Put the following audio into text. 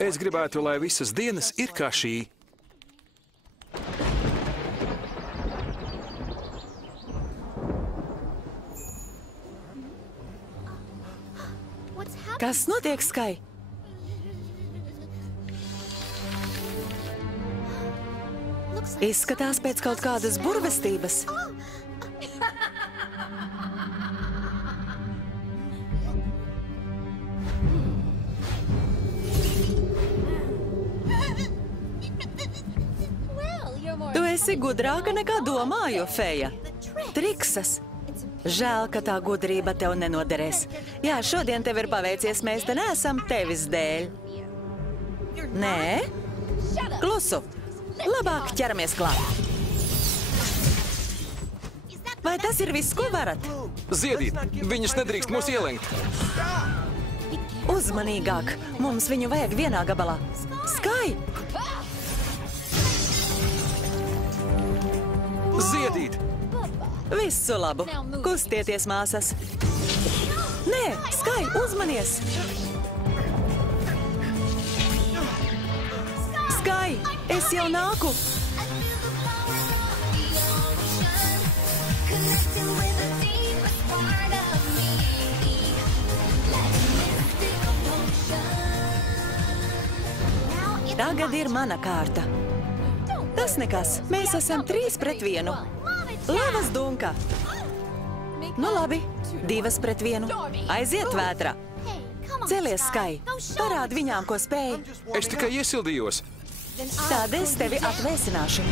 Es gribētu, lai visas dienas ir kā šī. Kas notiek, Skai? Izskatās pēc kaut kādas burvestības. Tu esi gudrāka nekā domāju, Feja. Triksas. Žēl, ka tā gudrība tev nenoderēs. Jā, šodien tev ir paveicies, mēs te neesam tevis dēļ. Nē? Klusu! Labāk ķeramies klāt. Vai tas ir viss, ko varat? Ziedīt, viņus nedrīkst mūs ielenkt. Uzmanīgāk, mums viņu vajag vienā gabalā. Skai! Ziedīt! Visu labu! Kustieties, māsas! Nē, Skai, uzmanies! Skai, es jau nāku! Tagad ir mana kārta. Tas nekas, mēs esam 3 pret 1. Lavas dunka! Nu labi, 2 pret 1. Aiziet vētrā! Celies, Skai! Parādi viņām, ko spēj! Es tikai iesildījos. Tad es tevi atvēsināšu.